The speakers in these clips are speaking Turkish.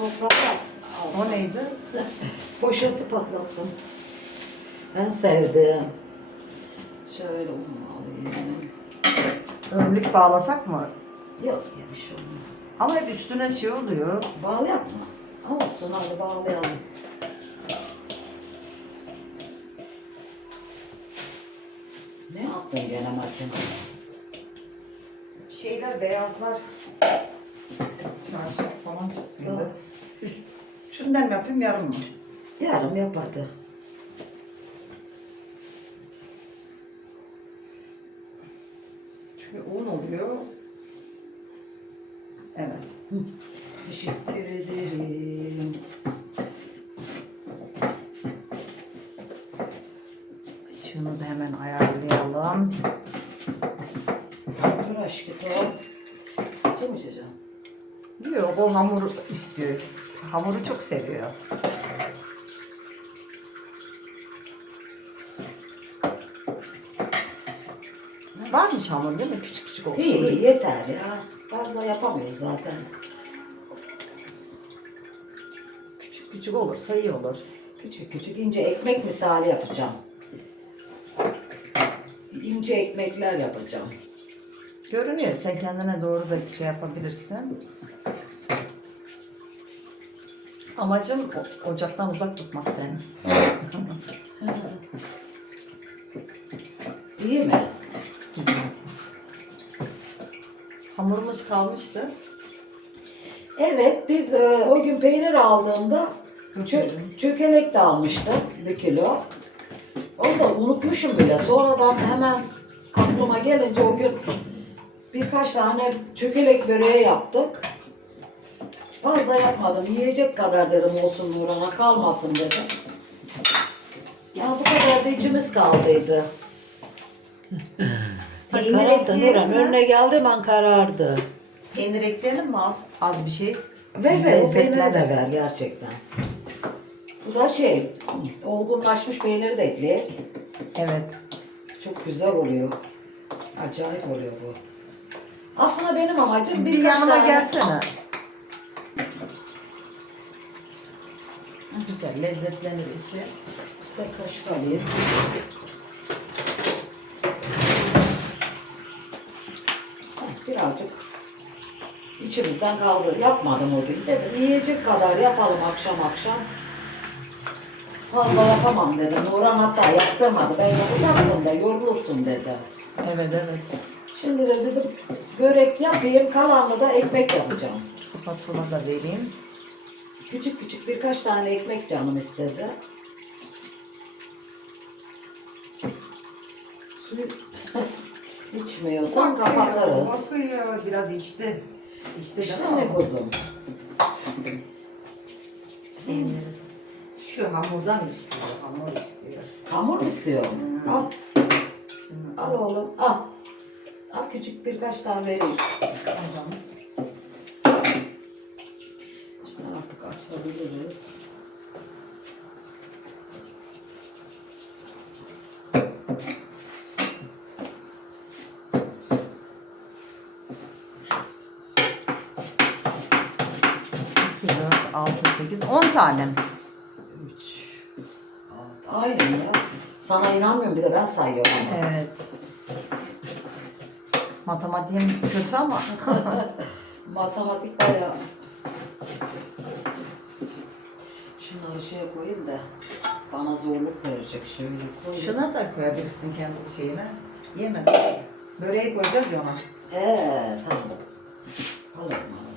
toprağa O neydi? poşeti patlattım. Ben sevdim. Şöyle un alayım. Önlük bağlasak mı? Yok ya bir şey olmaz. Ama hep üstüne şey oluyor. Bağlayak mı? Olsun hadi bağlayalım. Ne yaptın gene makinede? Şeyler beyazlar. Çarşaf falan çıktı. Şundan mı yapayım yarım mı? Yarım yap hadi. Çünkü un oluyor. Evet. Teşekkür ederim. Şunu da hemen ayarlayalım. Dur aşkım o. Su mu içeceğim? Yok, o hamur istiyor. Hamuru çok seviyor. Varmış hamur değil mi? Küçük küçük olsun. İyi yeter ya. Fazla yapamıyoruz zaten. Küçük küçük olursa iyi olur. Küçük küçük ince ekmek misali yapacağım. İnce ekmekler yapacağım. Görünüyor. Sen kendine doğru da şey yapabilirsin. Amacım ocaktan uzak tutmak seni. İyi mi? Güzel. Hamurumuz kalmıştı. Evet biz o gün peynir aldığımda çökelek de almıştım 1 kilo. Onu da unutmuşum bile. Sonradan hemen aklıma gelince o gün birkaç tane çökelek böreği yaptık. Fazla yapmadım. Yiyecek kadar dedim olsun Nurhan'a kalmasın dedim. Ya bu kadar da içimiz kaldıydı. Peynir Karardı ekleyelim Nurhan. mi? Önüne geldi ben karardı. Peynir ekleyelim mi? Az bir şey. Ver o peyniri Lezzetlenir. de ver gerçekten. Bu da şey, olgunlaşmış peyniri de ekleyek. Evet. Çok güzel oluyor. Acayip oluyor bu. Aslında benim amacım Bir birkaç yanıma tane... gelsene. Güzel, lezzetlenir içi. Bir kaşık alayım. Birazcık içimizden kaldı. Yapmadım o gün. Dedim yiyecek kadar yapalım akşam akşam. Fazla yapamam dedim. Nurhan hatta yaptırmadı. Ben yapacaktım da yorulursun dedi. Evet, evet. Şimdi de dedim börek yapayım, kalanını da ekmek yapacağım. Spatula da vereyim. Küçük küçük birkaç tane ekmek canım istedi. Suyu içmiyorsan kapatırız. Bakıyor, biraz içti. İşte ne kuzum? Peynir. Şu hamurdan istiyor, hamur istiyor. Hamur istiyor. Al. Şunu Al oğlum, al. Al küçük birkaç tane vereyim. Tamam. Şimdi artık açabiliriz. İki, 4, 6, 8, 10 tane. 3, 6. Aynen ya. Sana inanmıyorum bir de ben sayıyorum. Evet. Matematiğim kötü ama. Matematik bayağı. Şunları şeye koyayım da bana zorluk verecek. Şöyle koyayım. Şuna da koyabilirsin kendi şeyine. Yeme. Böreği koyacağız ya ona. Tamam. Alayım onu.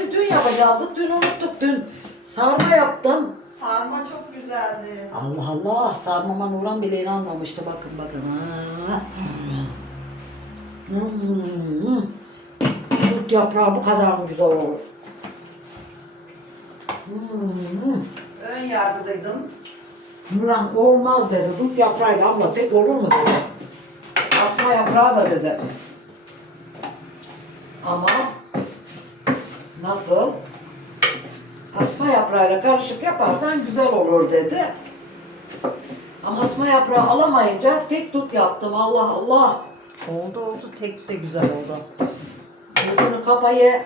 Biz dün yapacaktık. Dün unuttuk. Dün sarma yaptım. Sarma çok güzeldi. Allah Allah. Sarmama Nurhan bile inanmamıştı. Bakın bakın. Dut yaprağı bu kadar mı güzel olur? Ön yargıdaydım. Nurhan olmaz dedi. Dut yaprağıyla abla pek olur mu dedi. Asma yaprağı da dedi. Ama nasıl? Asma yaprağıyla karışık yaparsan güzel olur dedi. Ama asma yaprağı alamayınca tek dut yaptım. Allah Allah. Oldu. Tek de güzel oldu. Gözünü kapayı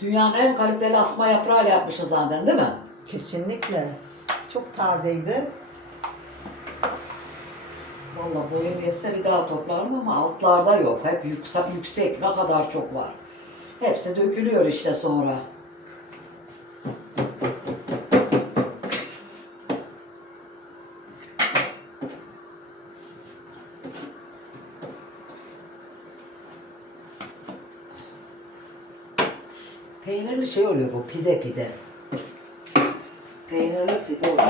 dünyanın en kaliteli asma yaprağıyla yapmışsın zaten değil mi? Kesinlikle. Çok tazeydi. Vallahi boyum yetse bir daha toplarım ama altlarda yok. Hep yüksek ne kadar çok var. Hepsi dökülüyor işte sonra. Peynirli şey oluyor bu pide. Peynirli pide oluyor.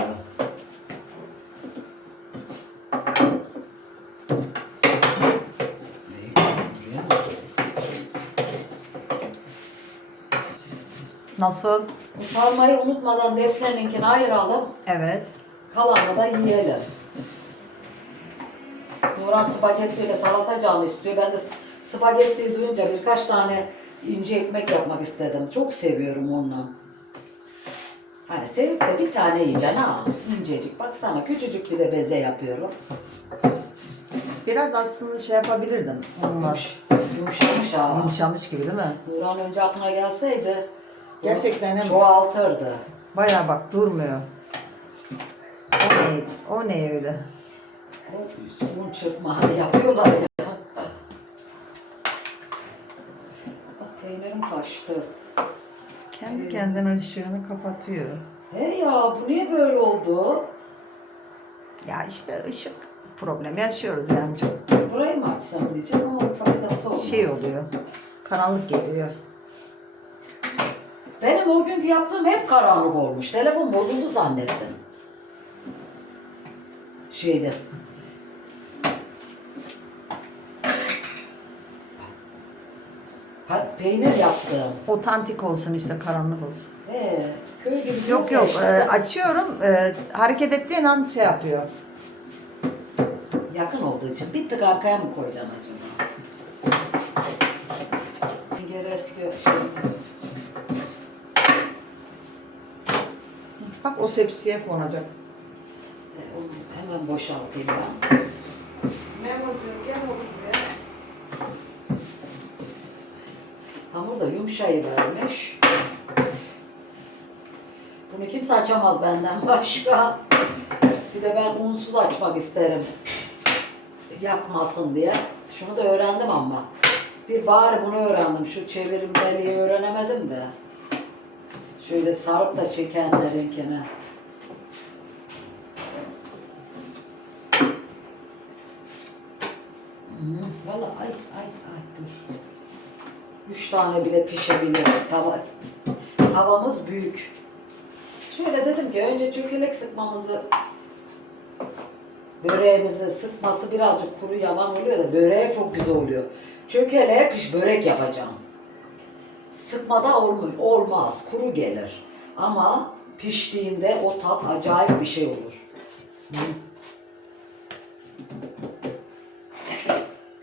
Nasıl? Bu sarmayı unutmadan Defne'ninkini ayıralım. Evet. Kalanı da yiyelim. Nurhan spagettiyle salata canlı istiyor. Ben de spagettiyi duyunca birkaç tane ince ekmek yapmak istedim. Çok seviyorum ondan. Hani sevip de bir tane yiyeceksin ha. İncecik. Baksana küçücük bir de beze yapıyorum. Biraz aslında şey yapabilirdim. Olmaz. Yumuşamış ha. Yumuşamış gibi değil mi? Nurhan önce aklına gelseydi Gerçekten hem çoğaltırdı. bayağı bak durmuyor. O ne öyle? O un çırpma hani yapıyorlar ya. Bak peynirim kaçtı. Kendi kendine ışığını kapatıyor. He ya bu niye böyle oldu? Ya işte ışık problemi yaşıyoruz yani çok Burayı mı açsam diyeceğim ama faydası olmaz. şey oluyor. Karanlık geliyor. Benim o günkü yaptığım hep karanlık olmuş. Telefon bozuldu zannettim. Şeyde. Peynir yaptım. Otantik olsun işte karanlık olsun. Köy gibi. Yok değil ya işte. açıyorum hareket ettiğin an şey yapıyor. Yakın olduğu için. Bir tık arkaya mı koyacaksın acaba? Geri eski şey. Bak o tepsiye konacak. Onu hemen boşaltayım ben. Memo'cum gel otur buraya. Hamur da yumuşayıvermiş. Bunu kimse açamaz benden başka. Bir de ben unsuz açmak isterim. Yakmasın diye. Şunu da öğrendim ama. Bir bari bunu öğrendim. Şu çevirmeliği öğrenemedim de. Şöyle sarıp da çekenlerinkine. Vallahi ay dur. 3 tane bile pişebilir Tavamız büyük. Şöyle dedim ki önce çökelek sıkmamızı, böreğimizi sıkması birazcık kuru yavan oluyor da böreğe çok güzel oluyor. Çökeleğe börek yapacağım. Sıkmada olmaz, kuru gelir. Ama piştiğinde o tat acayip bir şey olur.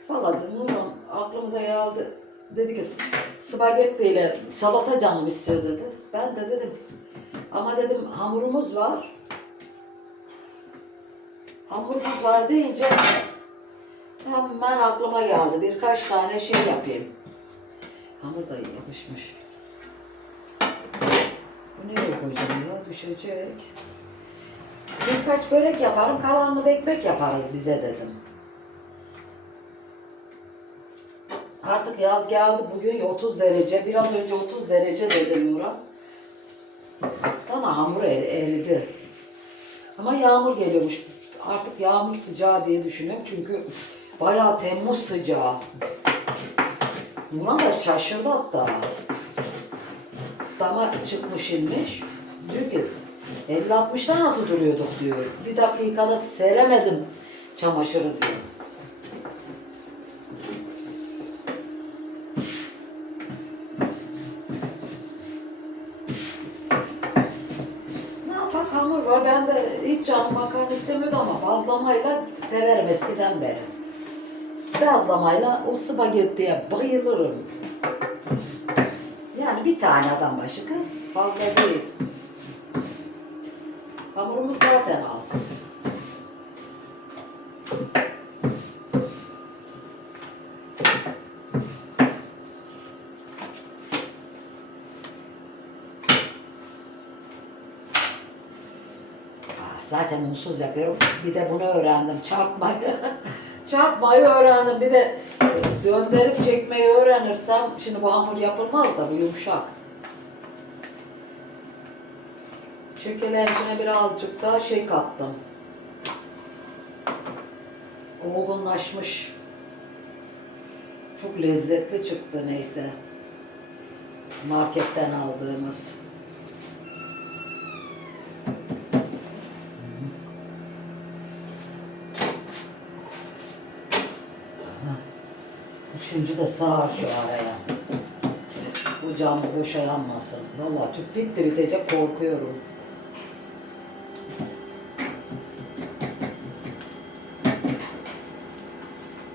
Vallahi Nurhan aklımıza geldi. Dedi ki spagetti ile salata canım istiyor dedi. Ben de dedim ama dedim hamurumuz var. Hamurumuz var deyince hemen aklıma geldi. Birkaç tane şey yapayım. Hamur da iyi yapışmış. Bu nereye koyacağım ya? Düşecek. Birkaç börek yaparım. Kalanını da ekmek yaparız bize dedim. Artık yaz geldi. Bugün 30 derece. Biraz önce 30 derece dedi Nurhan. Sana hamur eridi. Ama yağmur geliyormuş. Artık yağmur sıcağı diye düşünüyorum. Çünkü bayağı Temmuz sıcağı. Nurhan da şaşırdı hatta. Dama çıkmış inmiş. Diyor ki 50-60'da nasıl duruyorduk diyor. Bir dakikada seremedim çamaşırı diyor. Hamur var. Ben de hiç canım makarna istemiyordu ama bazlamayla severim eskiden beri. Bazlamayla o spagettiye bayılırım. Yani bir tane adam başı kız. Fazla değil. Hamurumuz zaten az. Zaten unsuz yapıyorum. Bir de bunu öğrendim. Çarpmayı. Çarpmayı öğrendim. Bir de döndürüp çekmeyi öğrenirsem, şimdi bu hamur yapılmaz da bu yumuşak. Çökeleğin içine birazcık daha şey kattım. Olgunlaşmış. Çok lezzetli çıktı neyse. Marketten aldığımız. Üçüncü de sığar şu araya. Ocağımız boşa yanmasın. Vallahi tüp bitti bitecek korkuyorum.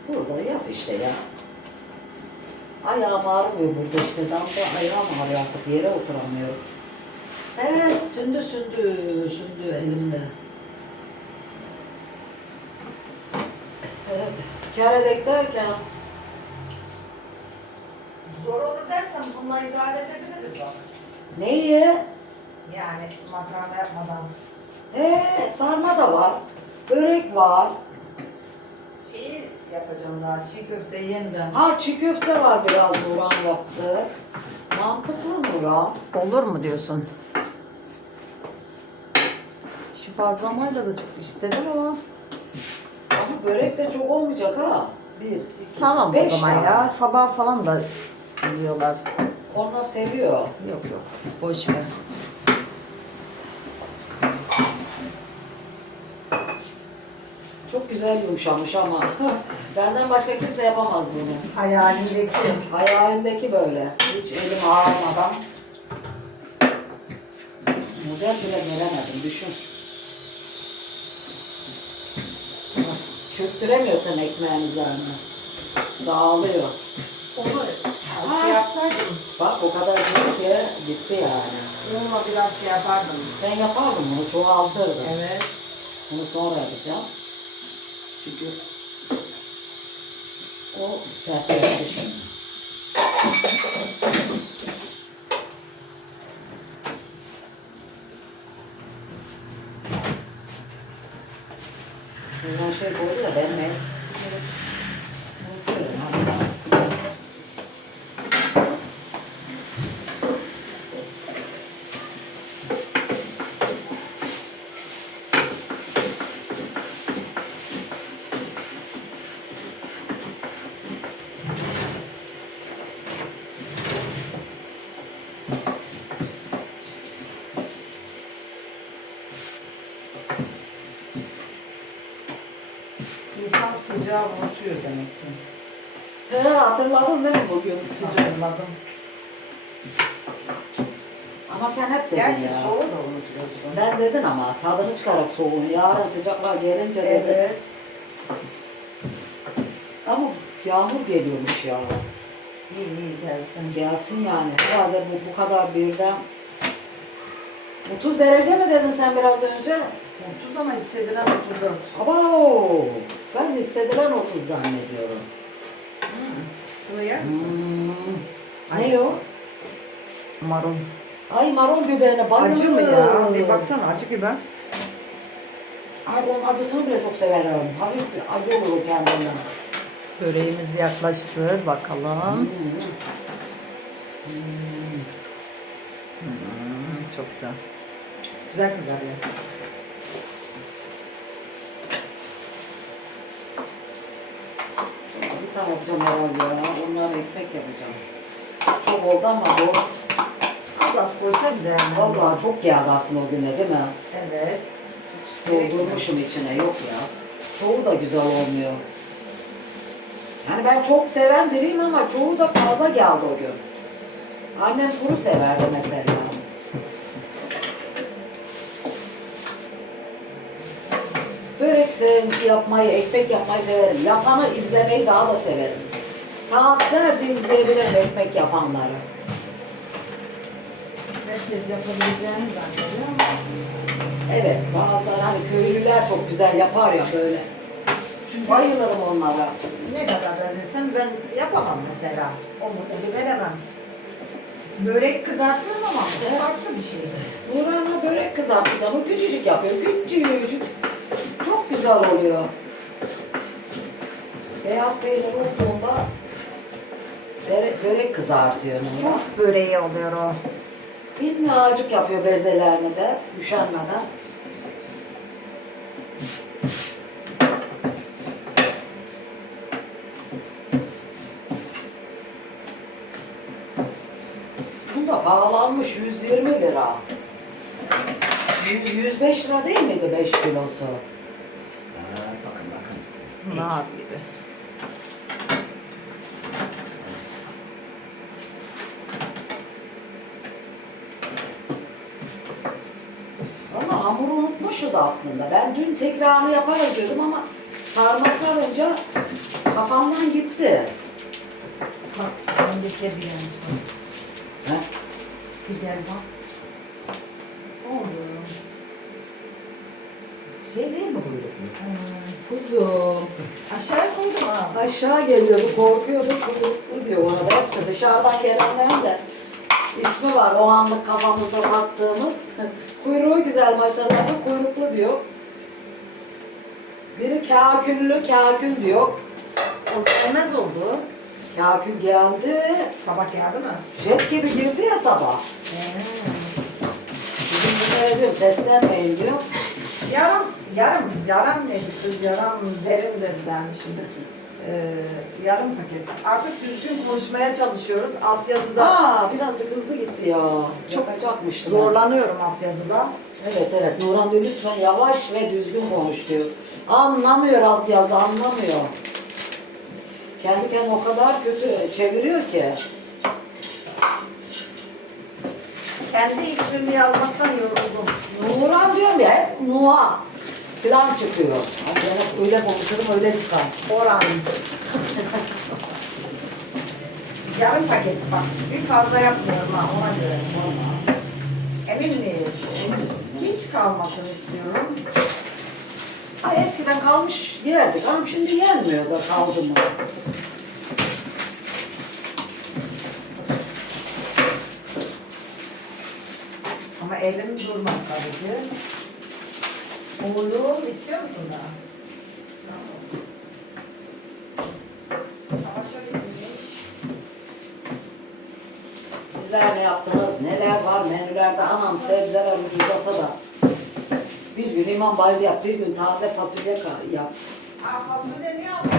Burada yap işte ya. Ayağım ağrımıyor burada işte. Damda ayağım ağrıyor artık. Yere oturamıyorum. Evet, sündü elimde. Evet, keredek derken Zor olur dersen bununla idare edebiliriz bak. neyi? Yani makarna yapmadan. Sarma da var. Börek var. Şeyi yapacağım daha, çiğ köfte yeniden. Ha, çiğ köfte var, biraz Nurhan yaptı. Mantıklı Nurhan. Olur mu diyorsun? Şu bazlamayla da çok istedim ama. Ama börek de çok olmayacak ha. Bir, iki, Tamam o beş zaman tane. ya. Sabah falan da yiyorlar. Onlar seviyor. Yok yok. Boş ver. Çok güzel yumuşamış ama benden başka kimse yapamaz bunu. Hayalindeki. Hayalimdeki böyle. Hiç elim ağrımadan. Model bile göremedim. Düşün. Nasıl? Çöktüremiyorsun ekmeğin üzerine. Dağılıyor. Onu şey yapsaydım. Bak o kadar ki gitti yani. Onunla biraz şey yapardım. Sen yapardın bunu, çoğaltırdın. Evet. Bunu sonra yapacağım. Çünkü o sertleşti şimdi. Bundan şey koydu da ben ne? Unutuyorum hatta. İnsan sıcağı unutuyor demek ki. Hatırladın değil mi bugün? Hatırladım. Ama sen hep dedin Gerçi ya. soğuğu da unutuyorsun. Sen dedin ama tadını çıkarak soğuğunu. Yarın sıcaklar gelince dedin. Evet. Ama yağmur geliyormuş ya. İyi iyi gelsin. Gelsin yani. Herhalde bu kadar birden. 30 derece mi dedin sen biraz önce? 30 ama hissedilen 34. Abo! Ben hissedilen 30 zannediyorum. Şunu yer misin? Ne o? Marul. Ay, marul göbeğine bayılırım. Acı mı ya? Bir baksana acı gibi. Ay, onun acısını bile çok severim. Hafif bir acı olur kendinden. Böreğimiz yaklaştı. Bakalım. Çok güzel. Güzel kızarıyor. Bir tane yapacağım herhalde ya. Ondan ekmek yapacağım. Çok oldu ama bu. Az koysan da. Vallahi çok yağdı aslında o güne değil mi? Evet. Doldurmuşum içine, yok ya. Çoğu da güzel olmuyor. Yani ben çok seven biriyim ama çoğu da fazla geldi o gün. Annem kuru severdi mesela. Börek yapmayı, ekmek yapmayı severim. Yapanı izlemeyi daha da severim. Saatlerce izleyebilirim ekmek yapanları. Herkes yapabileceğini zannediyor ama. Evet, bazıları hani köylüler çok güzel yapar ya böyle. Bayılırım onlara. Ne kadar verirsen ben yapamam mesela. Onu veremem. Börek kızartıyorum ama farklı bir şey. Nurhan'a börek kızartacağım. O küçücük yapıyor. Küçücük. Çok güzel oluyor. Beyaz peynir olduğunda börek kızartıyor Nurhan. Puf böreği oluyor o. Minnacık yapıyor bezelerini de üşenmeden. Bunda pahalanmış 120 lira. 105 lira değil miydi 5 kilosu? Bakın bakın. Nar gibi. Ama hamuru unutmuşuz aslında. Ben dün tekrarını yaparız diyordum ama sarma sarınca kafamdan gitti. Bak, öndeki bir yanlış. He? Bir gel bak. Ne oluyor? Şey değil mi buyruk? Kuzum. Aşağıya koydum ha. Aşağı geliyordu, korkuyordu, kuyruklu diyor ona da. Hepsi dışarıdan gelenlerin de ismi var o anlık kafamıza baktığımız. Kuyruğu güzel maşallah, kuyruklu diyor. Biri kakül diyor. O gelmez oldu. Kakül geldi. Sabah geldi mi? Jet gibi girdi ya sabah. Bizim bunlara diyorum seslenmeyin diyor. Yarım dedi kız, yarım derin dedi dermişim. Yarım paket. Artık düzgün konuşmaya çalışıyoruz. Altyazıda Birazcık hızlı gitti ya. Çok yapacakmıştım. zorlanıyorum altyazıda. Evet. Nurhan diyor lütfen yavaş ve düzgün konuş diyor. Anlamıyor altyazı, anlamıyor. Kendi kendine o kadar kötü çeviriyor ki. Kendi ismimi yazmaktan yoruldum. Nurhan diyorum ya hep Nuha falan çıkıyor. Ben hep öyle konuşurum öyle çıkar. Orhan. Yarım paket bak. Bir fazla yapmıyorum ha ona göre. Emin miyiz? Hiç kalmasını istiyorum. Ay eskiden kalmış yerdik ama şimdi yenmiyor da kaldı mı? Ama elim durmaz tabii ki. Oğlum istiyor musun daha? Savaşa gitmiş. Sizler ne yaptınız? Neler var menülerde? Anam sebzeler ucuzlasa da. Bir gün imam baldi yap, bir gün taze fasulye yap. Fasulye niye aldın?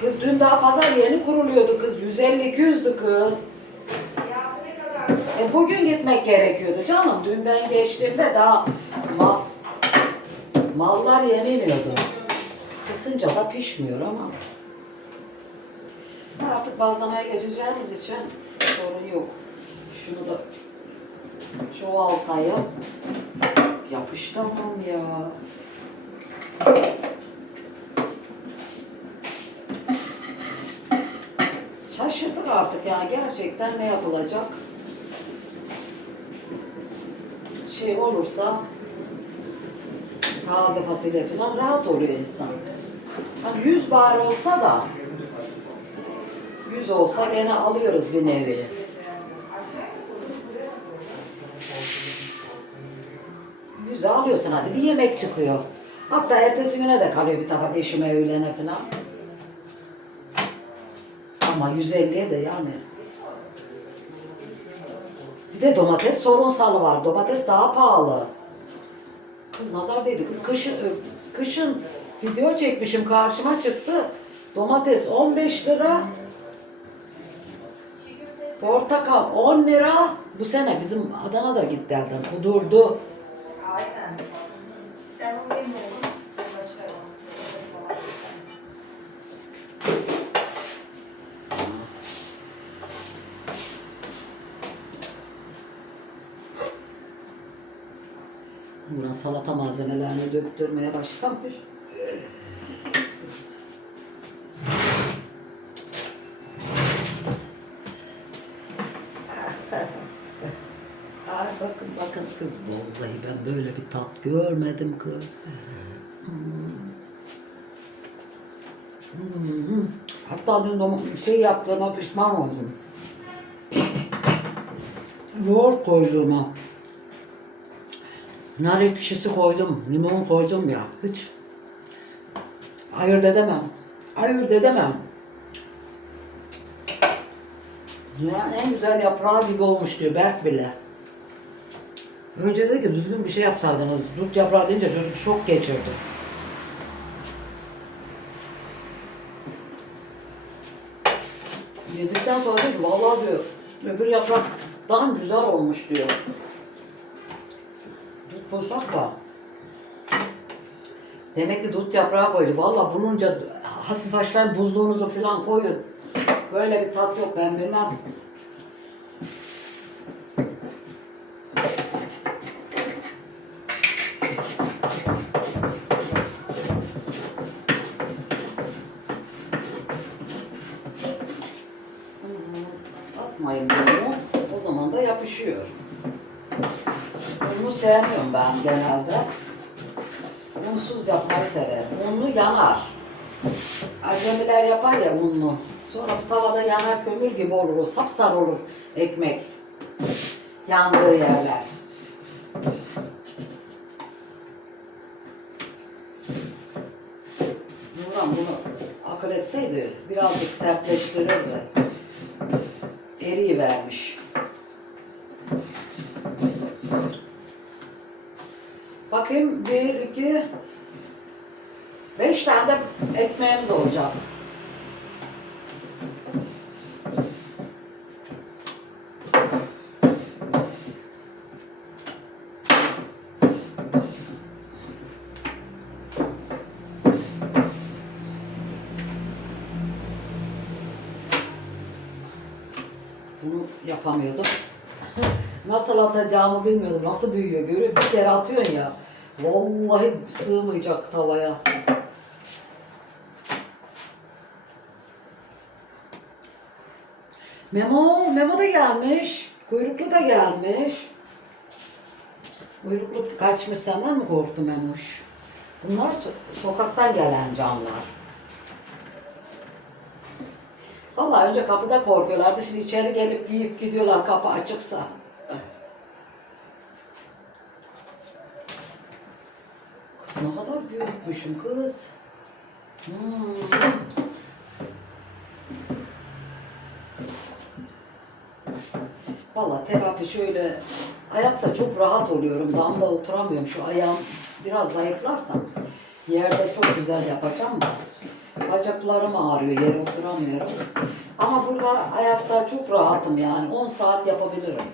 Kız dün daha pazar yeni kuruluyordu kız. 150-200'dü kız. Ya ne kadar? Bugün gitmek gerekiyordu canım. Dün ben geçtiğimde daha mallar yeni iniyordu. Kısınca da pişmiyor ama. Artık bazlamaya geçeceğimiz için sorun yok. Şunu da çoğaltayım. Yapıştamam ya. Şaşırdık artık ya gerçekten ne yapılacak? Şey olursa taze fasulye falan rahat oluyor insan. Hani 100 bari olsa da 100 olsa gene alıyoruz bir nevi. Yüzü alıyorsun hadi bir yemek çıkıyor. Hatta ertesi güne de kalıyor bir tabak eşime öğlene falan. Ama 150'ye de yani. Bir de domates sorunsalı var. Domates daha pahalı. Kız nazar değdi. Kız kışın video çekmişim karşıma çıktı. Domates 15 lira. Portakal 10 lira. Bu sene bizim Adana'da gitti elden. Kudurdu. Aynen. Sen o benim oğlum. Sen başka yok. Buna salata malzemelerini döktürmeye başlamış. Ay bakın kız vallahi ben böyle bir tat görmedim kız. Hatta dün şey yaptığıma pişman oldum. yoğurt koydum ha. Nar ekşisi koydum, limon koydum ya. Hiç ayırt edemem. Ayırt edemem. Dünyanın en güzel yaprağı gibi olmuş diyor Berk bile. Önce dedi ki düzgün bir şey yapsaydınız. Dut yaprağı deyince çocuk şok geçirdi. Yedikten sonra dedi ki vallahi diyor öbür yapraktan güzel olmuş diyor. Dut bulsak da. Demek ki dut yaprağı koydu. Vallahi bulunca hafif haşlayıp buzluğunuzu falan koyun. Böyle bir tat yok ben bilmem. Atmayın bunu. O zaman da yapışıyor. Bunu sevmiyorum ben genelde. Unsuz yapmayı severim. Unlu yanar. Acemiler yapar ya unlu. Sonra bu tavada yanar kömür gibi olur. O sapsarı olur ekmek. Yandığı yerler. Nurhan bunu akıl etseydi birazcık sertleştirirdi. Eriyivermiş. Bakayım 1, 2, 5 tane de ekmeğimiz olacak. Bunu yapamıyordum. Nasıl atacağımı bilmiyordum. Nasıl büyüyor görüyor. Bir kere atıyorsun ya. Vallahi sığmayacak tavaya. Memo da gelmiş. Kuyruklu da gelmiş. Kuyruklu kaçmış senden mi korktu Memoş? Bunlar sokaktan gelen canlar. Vallahi önce kapıda korkuyorlardı. Şimdi içeri gelip giyip gidiyorlar kapı açıksa. Kız ne kadar büyütmüşüm kız. Vallahi terapi şöyle ayakta çok rahat oluyorum. Damda oturamıyorum. Şu ayağım biraz zayıflarsam yerde çok güzel yapacağım da. Bacaklarım ağrıyor, yere oturamıyorum. Ama burada ayakta çok rahatım yani. 10 saat yapabilirim.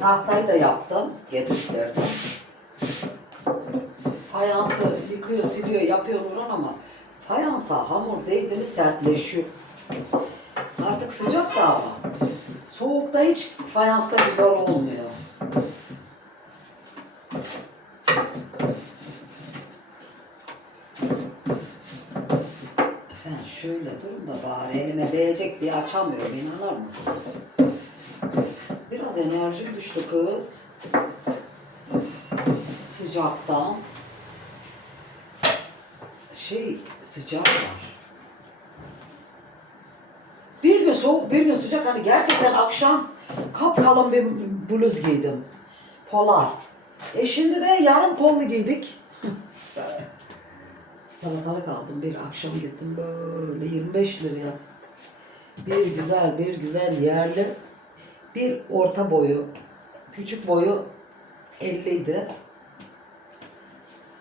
Tahtayı da yaptım. Getirdim. Fayansı yıkıyor, siliyor, yapıyor Nurhan ama fayansa hamur değdi mi sertleşiyor. Artık sıcak da hava. Soğukta hiç fayansta güzel olmuyor. Sen şöyle durun da bari elime değecek diye açamıyorum. İnanır mısınız? Biraz enerjim düştü kız. Sıcaktan. Sıcak var. Bir gün soğuk, bir gün sıcak. Hani gerçekten akşam kapkalın bir bluz giydim. Polar. Şimdi de yarım kollu giydik. Salatalık aldım. Bir akşam gittim böyle 25 liraya. Bir güzel yerli. Bir orta boyu. Küçük boyu 50 idi.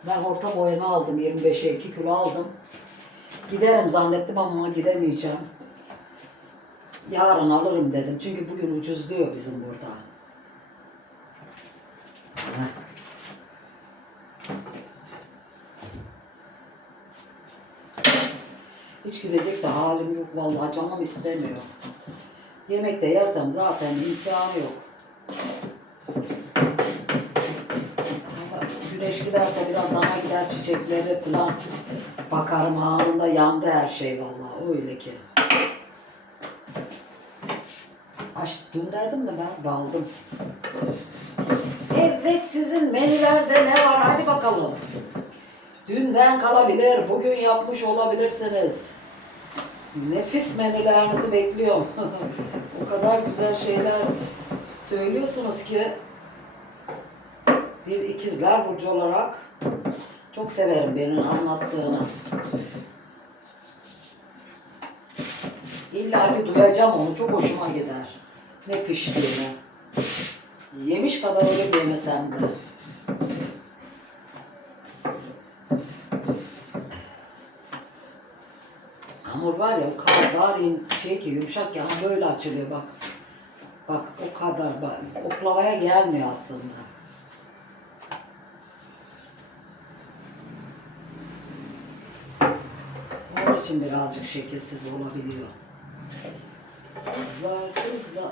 Ben orta boyunu aldım. 25'e 2 kilo aldım. Giderim zannettim ama gidemeyeceğim. Yarın alırım dedim. Çünkü bugün ucuzluyor bizim burada. Hiç gidecek de halim yok vallahi, canım istemiyor. Yemek de yersem zaten imkanı yok. Ama güneş giderse biraz dama gider, çiçekleri falan bakarım, anında yandı her şey vallahi, öyle ki. Dün derdim de ben daldım. Evet, sizin menülerde ne var hadi bakalım. Dünden kalabilir, bugün yapmış olabilirsiniz. Nefis menülerinizi bekliyorum. O kadar güzel şeyler söylüyorsunuz ki bir ikizler burcu olarak çok severim birinin anlattığını. İlla ki duyacağım onu, çok hoşuma gider. Ne piştiğini. Yemiş kadar olur yemesem de. Hamur var ya o kadar şey ki yumuşak ya böyle açılıyor bak. Bak o kadar bak. Oklavaya gelmiyor aslında. Onun için birazcık şekilsiz olabiliyor. Kızlar.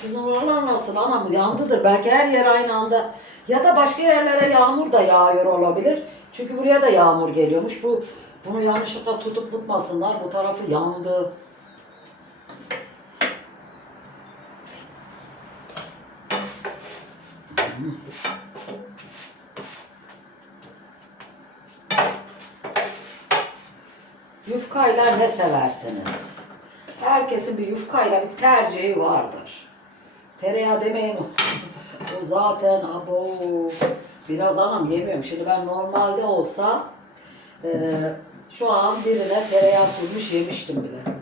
Sizin oralar nasıl anam? Yandıdır. Belki her yer aynı anda. Ya da başka yerlere yağmur da yağıyor olabilir. Çünkü buraya da yağmur geliyormuş. Bunu yanlışlıkla tutup tutmasınlar. Bu tarafı yandı. Yufkayla ne seversiniz? Herkesin bir yufkayla bir tercihi vardır. Tereyağı demeyin o zaten abo biraz anam yemiyorum. Şimdi ben normalde olsa şu an birine tereyağı sürmüş yemiştim bile.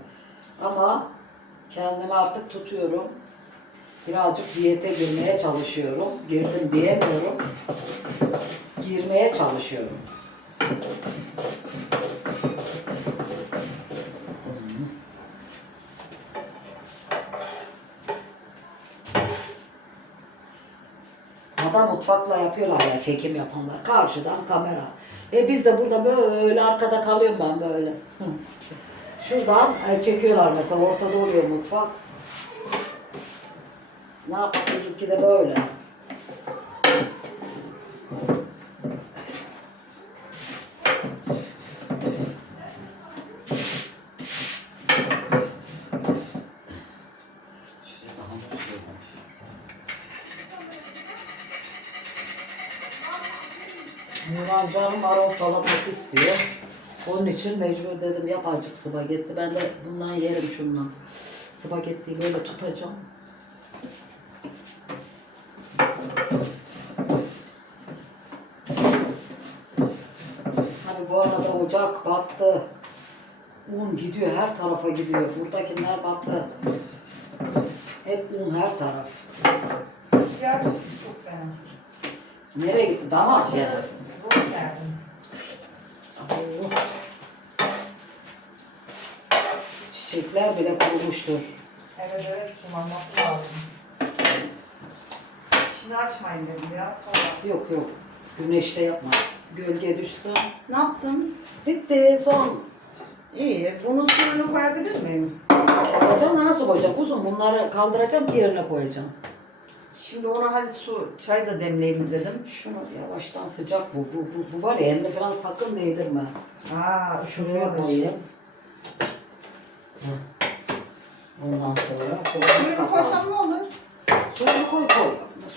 Ama kendimi artık tutuyorum. Birazcık diyete girmeye çalışıyorum. Girdim diyemiyorum. Girmeye çalışıyorum. Adam mutfakla yapıyorlar ya çekim yapanlar. Karşıdan kamera. Biz de burada böyle arkada kalıyorum ben böyle. Şuradan çekiyorlar mesela ortada oluyor mutfak. Ne yapalım bizimki de böyle. Nurhan canım marul salatası istiyor. Onun için mecbur dedim yap azıcık spagetti. Ben de bundan yerim şundan. Spagettiyi böyle tutacağım. Hani bu arada ocak battı. Un gidiyor her tarafa gidiyor. Buradakiler battı. Hep un her taraf. Gerçekten çok fena. Nereye gitti? Damak ya. Boş verdim. Çiçekler bile kurumuştur. Evet sulanması lazım. Şimdi açmayın dedim ya sonra. Yok. Güneşte yapma. Gölge düşsün. Ne yaptın? Bitti. Son. İyi. Bunun suyunu koyabilir miyim? Koyacağım da nasıl koyacağım? Kuzum bunları kaldıracağım ki yerine koyacağım. Şimdi ona hadi çay da demleyeyim dedim. Şunu yavaştan sıcak bu. Bu var ya eline falan sakın değdirme. Şuraya koyayım. Ondan sonra Suyunu koysam ne olur? suyunu koy.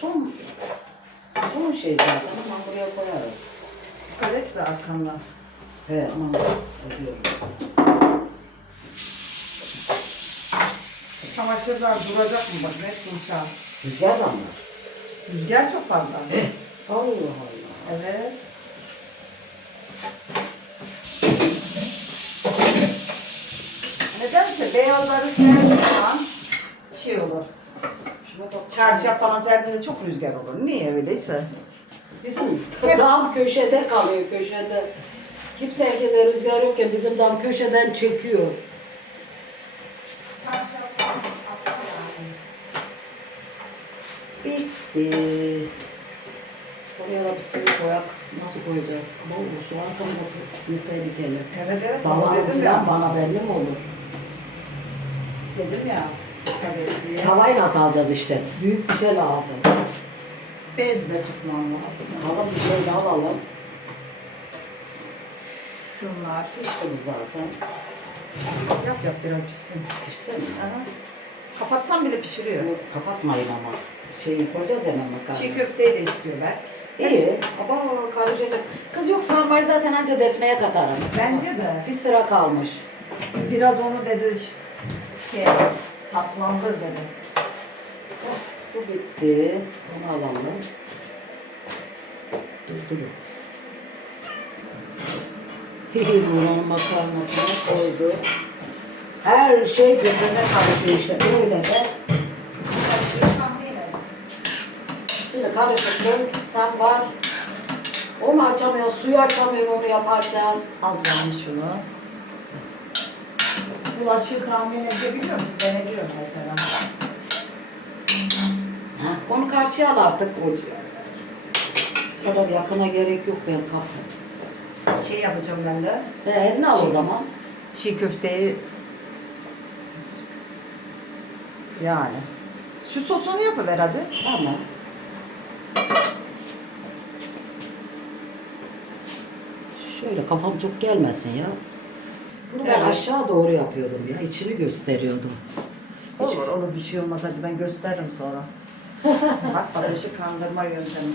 Son şey zaten. Ama buraya koyarız. Dikkat et de arkandan. He aman ediyorum. Çamaşırlar duracak mı bak ne yumuşak. Rüzgar da mı? Rüzgar çok fazla. Allah Allah. Evet. Nedense beyazları serdiği zaman şey olur. Şuna bak. Çarşaf falan serdiğinde çok rüzgar olur. Niye öyleyse? Bizim dam köşede kalıyor köşede. Kimse de rüzgar yokken bizim dam köşeden çekiyor. Çarşaf falan atlar yani. Bitti. Oraya da bir suyu koyak. Nasıl koyacağız? Bu su arkamda kız. Tehlikeli. Evet Tamam dedim ya. bana belli mi olur? Dedim ya. Dikkat et diye. Tavayı nasıl alacağız işte? Büyük bir şey lazım. Bezle tutmam lazım. Kalın bir şey de alalım. Şunlar. Pişti bu zaten. Yap biraz pişsin. Pişsin mi? Aha. Kapatsam bile pişiriyor. Bunu kapatmayın ama. Şeyi koyacağız hemen makarna. Çiğ köfteyi de istiyorlar. İyi. Ama karışacak. Kız yok sarmayı zaten anca defneye katarım. Bence de. Bir sıra kalmış. Biraz onu dedi şey tatlandır dedi. Oh, bu bitti. Onu alalım. Dur. Buranın makarnasına koydu. Her şey birbirine karışıyor işte. Öyle de. Kaşığı tahmin et. Şimdi karışıktır. Sen var. Onu açamıyor, suyu açamıyor onu yaparken. Az vermiş şunu. Bulaşığı tahmin edebiliyor musun? Ben ediyorum mesela. Heh, onu karşıya al artık. O kadar yakına gerek yok benim kapım. Şey yapacağım ben de. Sen eline al o zaman. Çiğ köfteyi yani. Şu sosunu yapıver hadi. Tamam. Şöyle kafam çok gelmesin ya. Bunu ben Evet. aşağı doğru yapıyordum ya. İçini gösteriyordum. Olur bir şey olmaz hadi ben gösteririm sonra. Bak ateşi kandırma yöntemi.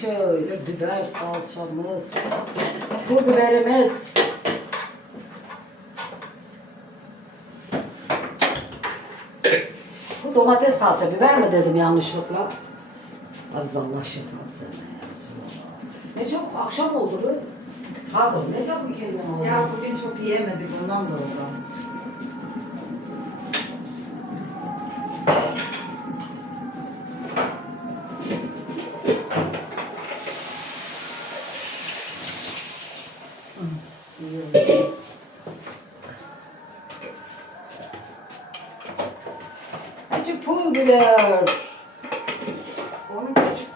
Şöyle biber salçamız, pul biberimiz. Bu domates salça, biber mi dedim yanlışlıkla? Aziz Allah şükür sana ya Resulallah. Ne çabuk akşam oldu kız. Pardon, ne çabuk ikindi oldu. Ya bugün çok yiyemedik ondan da oldu. Küçük pul biber. Onu küçük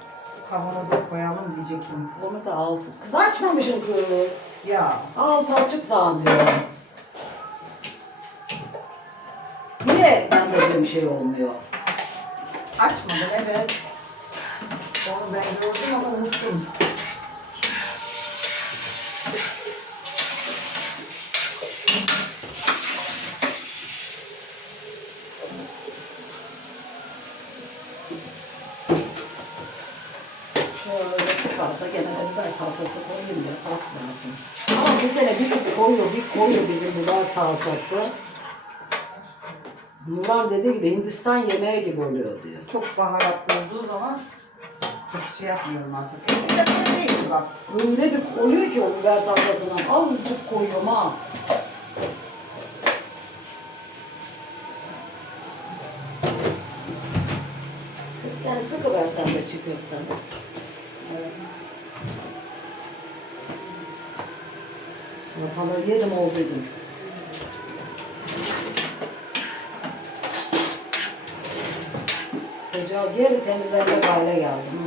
kavanoza koyalım diyecektim. Onu da altı. Kız açmamışım kız. Ya Altı açık zannediyorum. Niye ben dediğim şey olmuyor? açmadım evet. Onu ben gördüm ama unuttum. Şöyle fazla gene de biber salçası koyayım da tatmasın. Ama bir tane bir koyuyor bizim biber salçası. Nurhan dediği gibi Hindistan yemeği gibi oluyor diyor. Çok baharatlı olduğu zaman çok şey yapmıyorum artık. Eskiden böyle değildi bak. Öyle bir oluyor ki o biber salçasından azıcık koyuyorum ha. Yani sıkı versen de çiğ köften. Evet. Salatalığı yedim olduydum. Ocağı geri temizlenecek hale geldim.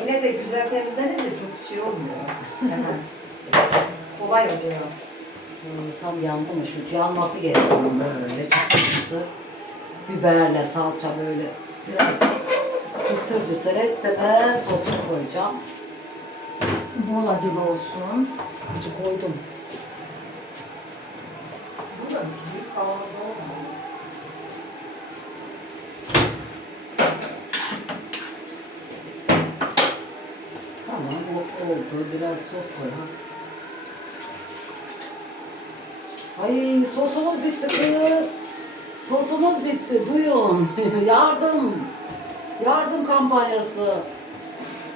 Yine de güzel temizlenince çok şey olmuyor. Hemen. Kolay oluyor. Tam yandı mı şu yanması gerekiyor böyle çıtır biberle salça böyle biraz cısır etti mi sosunu koyacağım. Bol acılı olsun. Acı koydum. Bu da büyük kavanozda olmalı. Tamam o oldu biraz sos koy ha. Ay sosumuz bitti kız. Sosumuz bitti duyun. Yardım. Yardım kampanyası.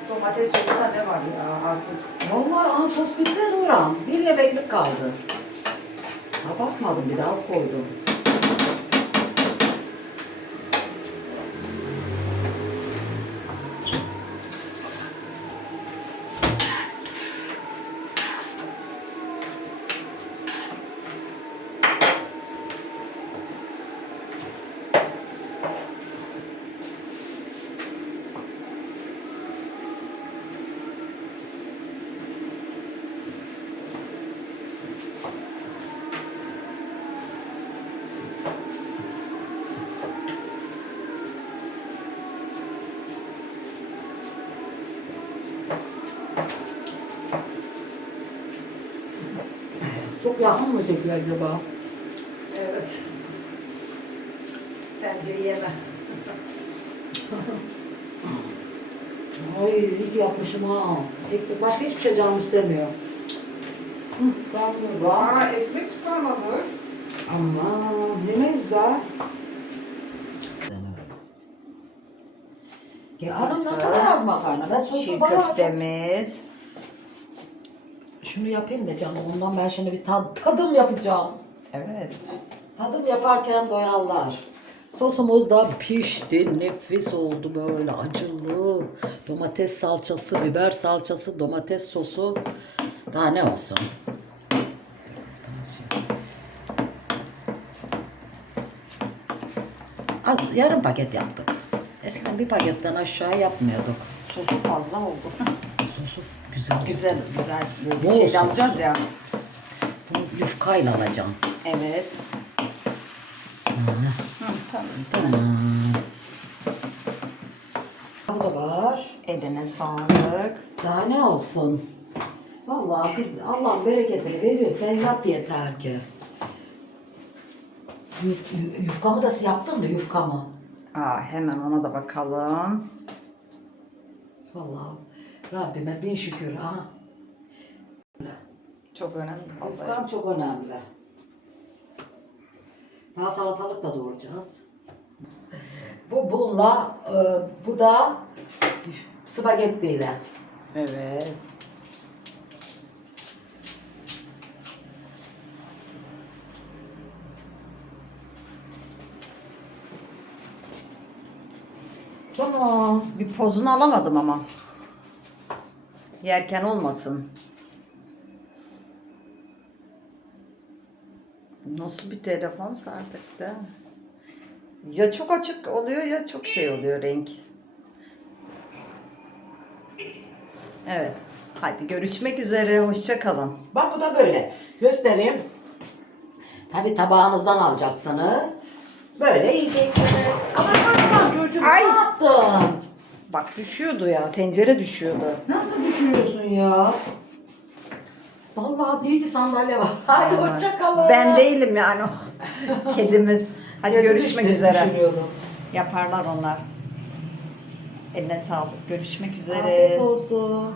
Domates olsa ne var ya artık. Vallahi aha, sos bitti Nurhan. Bir yemeklik kaldı. Abartmadım bir de az koydum. Çok yakın mı çekiyor acaba? Evet. Bence yeme. Ay hiç yapmışım ha. Başka hiçbir şey canım istemiyor. Ben burada. Aa ekmek çıkarmadı. Ama ne güzel. Ya hanım ne kadar az makarna. Ben Çiğ sosu bayağı çok... köftemiz. Şunu yapayım da canım. Ondan ben şimdi bir tadım yapacağım. Evet. Tadım yaparken doyanlar. Sosumuz da pişti. Nefis oldu böyle acılı. Domates salçası, biber salçası, domates sosu. Daha ne olsun? Az, yarım paket yaptık. Eskiden bir paketten aşağı yapmıyorduk. Sosu fazla oldu. Sosu güzel. Güzel, güzel. Bol Bir şey sos. alacağız ya. Bunu yufkayla alacağım. Evet. Tamam. Tamam. Bu da var. Eline sağlık. Daha ne olsun? Vallahi biz Allah'ın bereketini veriyor. Sen yap yeter ki. Yufkamı da yaptın mı yufkamı? Aa, hemen ona da bakalım. Vallahi Rabbime bin şükür. Aha. Çok önemli. Vallahi. Yufkam çok önemli. Daha salatalık da doğrayacağız. Bu bununla, bu da spagettiyle. Evet. Tamam. Bir pozunu alamadım ama. Yerken olmasın. Nasıl bir telefonsa artık da. Ya çok açık oluyor ya çok şey oluyor renk. Evet. Hadi görüşmek üzere. Hoşça kalın. Bak bu da böyle. Göstereyim. Tabi tabağınızdan alacaksınız. Böyle yiyeceksiniz. Aman çocuğum Ay! ne yaptın? Bak düşüyordu ya. Tencere düşüyordu. Nasıl düşünüyorsun ya? Vallahi neydi sandalye var. Hadi hoşça kalın. Ben değilim yani o. Kedimiz. Hadi Kendi görüşmek düştüğünü üzere. düşünüyordum. Yaparlar onlar. Eline sağlık. Görüşmek üzere. Afiyet olsun.